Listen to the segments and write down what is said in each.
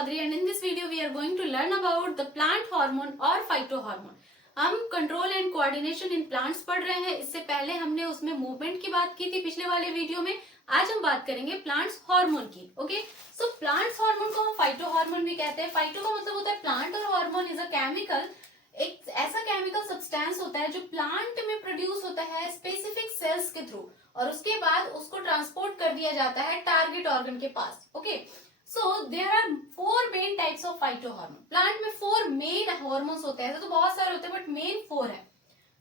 Chaudhary and in this video we are going to learn about the plant hormone और phytohormone। हम control and coordination in plants पढ़ रहे हैं। इससे पहले हमने उसमें मूवमेंट की बात की थी पिछले वाले वीडियो में। आज हम बात करेंगे प्लांट्स हार्मोन की। ओके, सो प्लांट्स हार्मोन को हम फाइटोहार्मोन भी कहते हैं। फाइटो का मतलब होता है प्लांट और हार्मोन इज अ केमिकल, एक ऐसा केमिकल सब्सटेंस होता है जो प्लांट में प्रोड्यूस होता है स्पेसिफिक सेल्स के थ्रू और उसके बाद उसको ट्रांसपोर्ट कर दिया जाता है टारगेट ऑर्गन के पास। Okay, so there are 4 main types of phytohormone. Plant में 4 मेन हार्मोन्स होते हैं, तो बहुत सारे होते हैं बट मेन 4 है।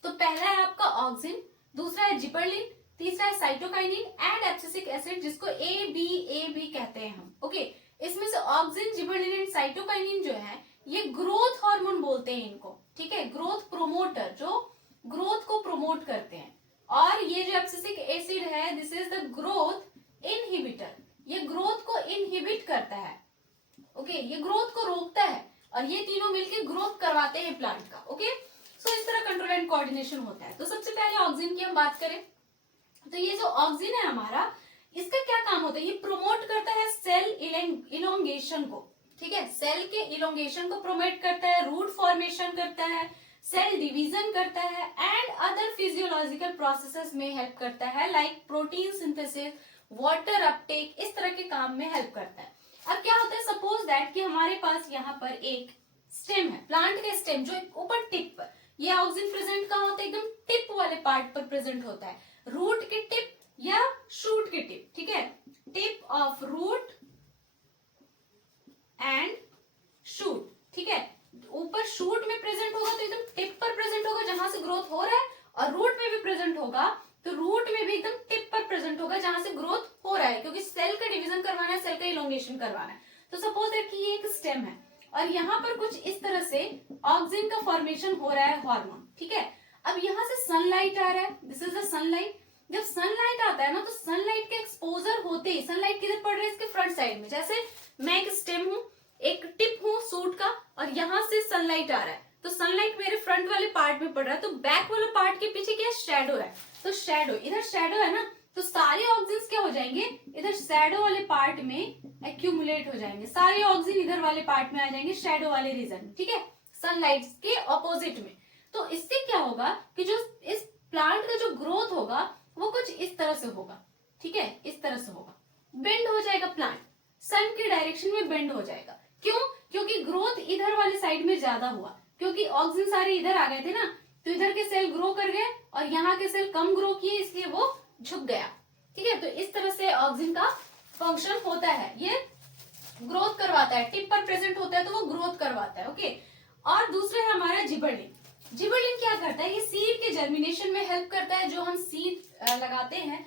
तो पहला है आपका ऑक्सिन, दूसरा है जिबर्लिन, तीसरा है साइटोकाइनिन एंड एब्सिसिक एसिड जिसको ए बी कहते हैं हम। ओके, इसमें से ऑक्सिन, जिबर्लिन एंड साइटोकाइनिन जो है ये ग्रोथ हार्मोन बोलते हैं इनको। ठीक है, ग्रोथ प्रोमोटर, जो ग्रोथ को प्रोमोट करते हैं। और ये जो एब्सिसिक एसिड है this is the growth inhibitor, ये ग्रोथ को इनहिबिट करता है। ओके, ये ग्रोथ को रोकता है और ये तीनों मिलकर ग्रोथ करवाते हैं प्लांट का। ओके, सो इस तरह कंट्रोल एंड कोऑर्डिनेशन होता है। तो सबसे पहले ऑक्सिन की हम बात करें तो ये जो ऑक्सिन है हमारा, इसका क्या काम होता है, ये प्रोमोट करता है सेल इलोंगेशन को। ठीक है, सेल के इलोंगेशन को प्रोमोट करता है, रूट फॉर्मेशन करता है, सेल डिवीजन करता है एंड अदर फिजियोलॉजिकल प्रोसेसेस में हेल्प करता है like protein synthesis, water Uptake, इस तरह के काम में हेल्प करता है। अब क्या होता है, सपोज दैट कि हमारे पास यहाँ पर एक स्टेम है, प्लांट का स्टेम जो ऊपर टिप पर, ये ऑक्सिन प्रेजेंट कहाँ होता है, एकदम टिप वाले पार्ट पर प्रेजेंट होता है, रूट के टिप या शूट के टिप। ठीक है, tip of root and shoot. ठीक है, ऊपर शूट में प्रेजेंट होगा तो एकदम टिप पर प्रेजेंट होगा जहां से ग्रोथ हो रहा है, और रूट में भी प्रेजेंट होगा तो रूट में भी एकदम टिप पर प्रेजेंट होगा जहां से ग्रोथ हो रहा है, क्योंकि सेल का डिवीजन करवाना है, सेल का इलोंगेशन करवाना है। तो सपोज दैट कि ये एक स्टेम है और यहाँ पर कुछ इस तरह से ऑक्सिन का फॉर्मेशन हो रहा है हार्मोन। ठीक है, अब यहाँ से सनलाइट आ रहा है, दिस इज द सनलाइट। जब सनलाइट आता है ना तो सनलाइट के एक्सपोजर होते ही, सनलाइट किधर पड़ रहा है, इसके फ्रंट साइड में। जैसे मैं एक स्टेम हूँ, एक टिप हूँ सूट का और यहाँ से सनलाइट आ रहा है, तो सनलाइट मेरे फ्रंट वाले पार्ट में पड़ रहा है, तो बैक वाले पार्ट के पीछे क्या शैडो है, तो शैडो, इधर शैडो है ना, तो सारे ऑक्सिन क्या हो जाएंगे, इधर शैडो वाले पार्ट में एक्यूमुलेट हो जाएंगे, सारे ऑक्सिन इधर वाले पार्ट में आ जाएंगे शैडो वाले रीजन में। ठीक है, सनलाइट के ऑपोजिट में। तो इससे क्या होगा कि जो इस प्लांट का जो ग्रोथ होगा वो कुछ इस तरह से होगा। ठीक है, इस तरह से होगा, बेंड हो जाएगा प्लांट, सन के डायरेक्शन में बेंड हो जाएगा। क्यों? क्योंकि ग्रोथ इधर वाले साइड में ज्यादा हुआ, क्योंकि ऑक्सिन सारे इधर आ गए थे ना, तो इधर के सेल ग्रो कर गए और यहाँ के सेल कम ग्रो किए, इसलिए वो झुक गया। ठीक है, तो इस तरह से ऑक्सिन का फंक्शन होता है, ये ग्रोथ करवाता है, टिप पर प्रेजेंट होता है तो वो ग्रोथ करवाता है। ओके, और दूसरा है हमारा जिबर्लिन। जिबर्लिन क्या करता है, ये सीड के जर्मिनेशन में हेल्प करता है। जो हम सीड लगाते हैं,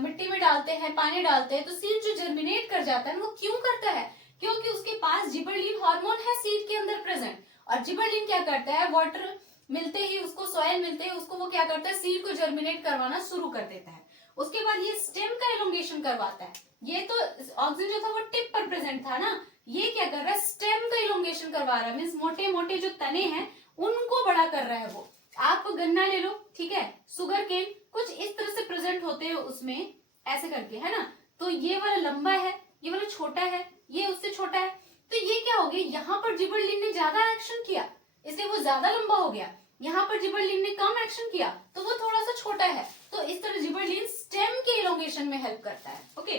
मिट्टी में डालते हैं, पानी डालते हैं, तो सीड जो जर्मिनेट कर जाता है वो क्यों करता है, क्योंकि उसके पास जिबर्लिन हार्मोन है सीड के अंदर प्रेजेंट। और जिबर्लिन क्या करता है, वाटर मिलते ही उसको, सॉइल मिलते ही उसको, वो क्या करता है, सीड को जर्मिनेट करवाना शुरू कर देता है। उसके बाद ये स्टेम का एलोंगेशन करवाता है। ये तो ऑक्सिन जो था वो टिप पर प्रेजेंट था ना, ये क्या कर रहा है, स्टेम का एलोंगेशन करवा रहा है, मीन्स मोटे मोटे जो तने हैं उनको बड़ा कर रहा है वो। आप गन्ना ले लो, ठीक है, शुगर केन, कुछ इस तरह से प्रेजेंट होते हैं उसमें, ऐसे करके, है ना। तो ये वाला लंबा है, ये वाला छोटा है, ये उससे छोटा है, तो ये क्या हो गया, यहाँ पर जिबर्लिन ने ज्यादा एक्शन किया इसलिए वो ज्यादा लंबा हो गया, यहाँ पर जिबर्लिन ने कम एक्शन किया तो वो थोड़ा सा छोटा है। तो इस तरह जिबर्लिन स्टेम के इलोंगेशन में हेल्प करता है। ओके,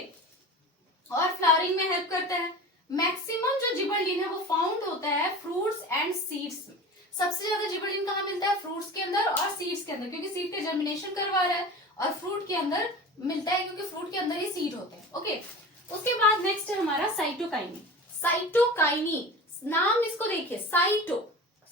और फ्लावरिंग में हेल्प करता है। मैक्सिमम जो जिबर्लिन है वो फाउंड होता है फ्रूट्स एंड सीड्स में। सबसे ज्यादा जिबर्लिन कहाँ मिलता है, फ्रूट्स के अंदर और सीड्स के अंदर, क्योंकि सीड का जर्मिनेशन करवा रहा है, और फ्रूट के अंदर मिलता है क्योंकि फ्रूट के अंदर ही सीड होते हैं। ओके, उसके बाद नेक्स्ट है हमारा साइटोकाइनिन। साइटोकाइनिन, नाम इसको देखिए, साइटो,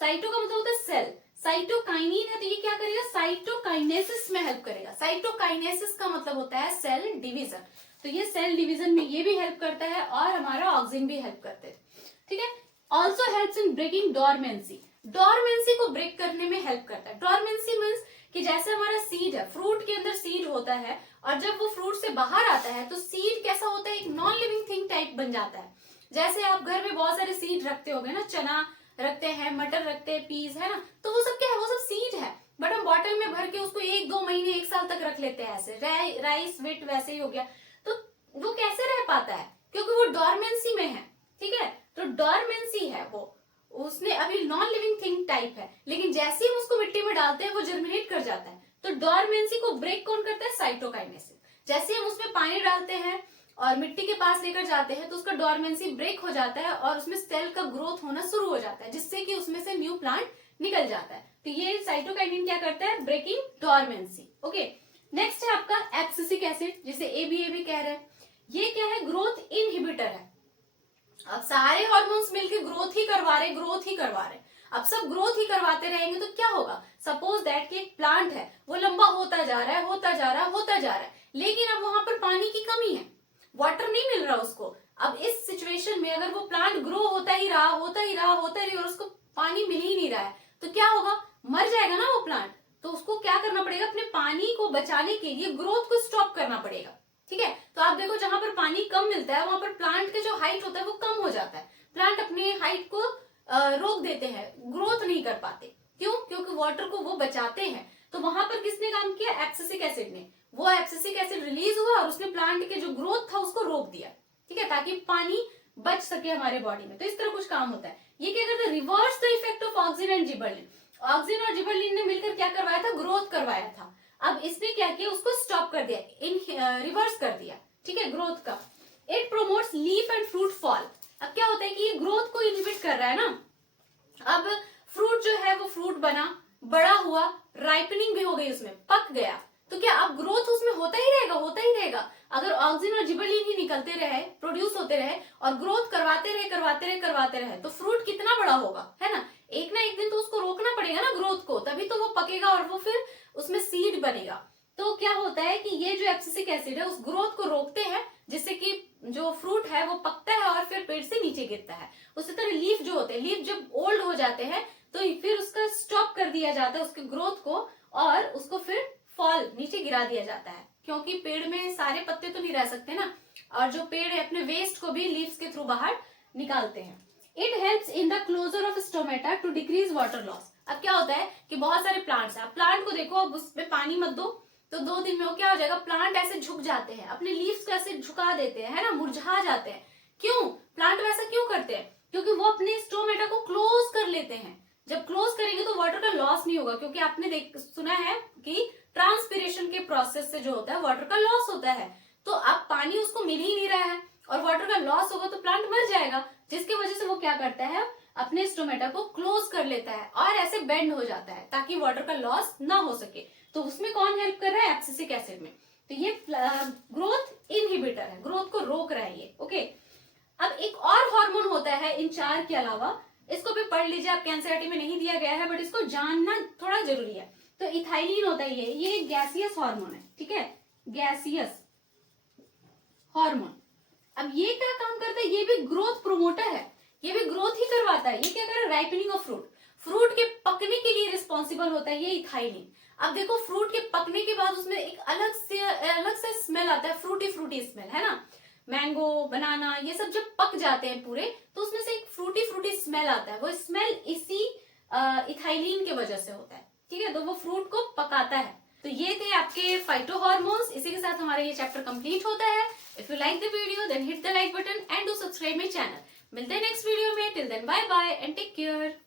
साइटो का मतलब होता है सेल, साइटोकाइनिन है तो ये क्या करेगा, साइटोकाइनेसिस में हेल्प करेगा। साइटोकाइनेसिस का मतलब होता है सेल डिवीजन, तो ये सेल डिवीजन में ये भी हेल्प करता है और हमारा ऑक्सिन भी हेल्प करते हैं। ठीक है, also helps in breaking dormancy, dormancy को ब्रेक करने में हेल्प करता है। डोरमेंसी मीन्स कि जैसे हमारा सीड है, फ्रूट के अंदर सीड होता है और जब वो फ्रूट से बाहर आता है तो सीड कैसा होता है, एक नॉन लिविंग थिंग टाइप बन जाता है। जैसे आप घर में बहुत सारे सीड रखते होगे ना, चना रखते हैं, मटर रखते हैं, पीस, है ना, तो वो सब क्या है, वो सब सीड है, बट हम बॉटल में भर के उसको 1-2 महीने 1 साल तक रख लेते हैं। ऐसे राइस विट वैसे ही हो गया, तो वो कैसे रह पाता है, क्योंकि वो डोरमेंसी में है। ठीक है, तो नॉन लिविंग थिंग टाइप है, लेकिन जैसे ही हम उसको मिट्टी में डालते हैं वो जर्मिनेट कर जाता है। तो डोरमेंसी को ब्रेक कौन करता है? साइटोकाइनेसिस। जैसे हम उसमें पानी डालते हैं और मिट्टी के पास लेकर जाते हैं तो उसका डोरमेंसी ब्रेक हो जाता है और उसमें सेल का ग्रोथ होना शुरू हो जाता है, जिससे कि उसमें से न्यू प्लांट निकल जाता है। तो ये साइटोकाइनिन क्या करता है? Breaking dormancy. ओके, नेक्स्ट है आपका एब्सिसिक एसिड, जिसे एबीए कह रहे हैं। ये क्या है? ग्रोथ इनहिबिटर है। अब सारे हार्मोन्स मिलकर ग्रोथ ही करवा रहे। अब सब ग्रोथ ही करवाते रहेंगे तो क्या होगा? सपोज दैट कि एक प्लांट है, वो लंबा होता जा रहा है, लेकिन अब वहां पर पानी की कमी है, वाटर नहीं मिल रहा उसको। अब इस सिचुएशन में अगर वो प्लांट ग्रो होता ही रहा और उसको पानी मिल ही नहीं रहा है तो क्या होगा? मर जाएगा ना वो प्लांट। तो उसको क्या करना पड़ेगा? अपने पानी को बचाने के लिए ग्रोथ को स्टॉप करना पड़ेगा। ठीक है, तो आप देखो जहां पर पानी कम मिलता है वहां पर प्लांट के जो हाइट होता है वो कम हो जाता है। प्लांट अपनी हाइट को रोक देते हैं, ग्रोथ नहीं कर पाते। क्यों? क्योंकि वाटर को वो बचाते हैं। तो वहां पर किसने काम किया? एब्सिसिक एसिड ने। वो एब्सिसिक एसिड रिलीज हुआ और उसने प्लांट के जो ग्रोथ था उसको रोक दिया। ठीक है, ताकि पानी बच सके हमारे बॉडी में। तो इस तरह कुछ काम होता है। ये क्या करता है? Reverse the effect of auxin and gibberellin. Auxin और जिबरलिन ने मिलकर क्या करवाया था? ग्रोथ करवाया था। अब इसने क्या किया? उसको स्टॉप कर दिया, रिवर्स कर दिया। ठीक है, ग्रोथ का। It promotes leaf and fruit fall. अब क्या होता है कि ये ग्रोथ को इनहिबिट कर रहा है ना। अब फ्रूट जो है वो फ्रूट बना, बड़ा हुआ, राइपनिंग भी हो गई, उसमें पक गया, तो क्या अब ग्रोथ उसमें होता ही रहेगा। अगर ऑक्सिन और जिबरलिन ही निकलते रहे, प्रोड्यूस होते रहे और ग्रोथ करवाते रहे तो फ्रूट कितना बड़ा होगा, है ना। एक दिन तो उसको रोकना पड़ेगा ना ग्रोथ को, तभी तो वो पकेगा और वो फिर उसमें सीड बनेगा। तो क्या होता है कि ये जो एब्सिसिक एसिड है उस ग्रोथ को रोकते हैं, जिससे कि जो फ्रूट है वो पकता है और फिर पेड़ से नीचे गिरता है। उसी तरह लीफ जो होते हैं, लीफ जब ओल्ड हो जाते हैं तो फिर उसका स्टॉप कर दिया जाता है, उसके ग्रोथ को, और उसको फिर फॉल नीचे गिरा दिया जाता है, क्योंकि पेड़ में सारे पत्ते तो नहीं रह सकते ना, और जो पेड़ है अपने वेस्ट को भी लीव्स के थ्रू बाहर निकालते हैं। It helps in the closure of stomata to decrease water loss. अब क्या होता है कि बहुत सारे प्लांट्स हैं, प्लांट को देखो, अब उसमें पानी मत दो तो 2 दिन में वो क्या हो जाएगा? प्लांट ऐसे झुक जाते हैं, अपने लीव्स को ऐसे झुका देते हैं, है ना, मुरझा जाते हैं। क्यों? प्लांट वैसा क्यों करते हैं? क्योंकि वो अपने स्टोमेटा को क्लोज कर लेते हैं। जब क्लोज करेंगे तो वाटर का लॉस नहीं होगा, क्योंकि आपने सुना है कि ट्रांसपिरेशन के प्रोसेस से जो होता है वाटर का लॉस होता है। तो अब पानी उसको मिल ही नहीं रहा है और वाटर का लॉस होगा तो प्लांट मर जाएगा, जिसकी वजह से वो क्या करता है? अपने स्टोमेटा को क्लोज कर लेता है और ऐसे बेंड हो जाता है ताकि वाटर का लॉस ना हो सके। तो उसमें कौन हेल्प कर रहा है? एब्सिसिक एसिड में। तो ये ग्रोथ इनहिबिटर है, ग्रोथ को रोक रहा है ये। ओके, अब एक और हार्मोन होता है इन 4 के अलावा, इसको भी पढ़ लीजिए, आपके एनसीईआरटी में नहीं दिया गया है बट इसको जानना थोड़ा जरूरी है। तो इथाइलिन होता है, ये गैसियस हार्मोन है। ठीक है, गैसियस हार्मोन। अब ये क्या काम करता है? ये भी ग्रोथ प्रोमोटर है, ये भी ग्रोथ ही करवाता है। ये क्या कर रहा है? राइपनिंग ऑफ फ्रूट के पकने के लिए रिस्पॉन्सिबल होता है ये इथाइलिन। अब देखो, फ्रूट के पकने के बाद उसमें एक अलग से स्मेल आता है, फ्रूटी स्मेल, है ना। मैंगो, बनाना, ये सब जब पक जाते हैं पूरे तो उसमें से एक फ्रूटी स्मेल आता है। वो स्मेल इसी इथाइलिन की वजह से होता है। ठीक है, तो वो फ्रूट को पकाता है। तो ये थे आपके फाइटो हार्मोन्स। इसी के साथ हमारा ये चैप्टर कंप्लीट होता है। If you like the video then hit the like button and do subscribe my channel. मिलते हैं नेक्स्ट वीडियो में। Till then bye bye and take care.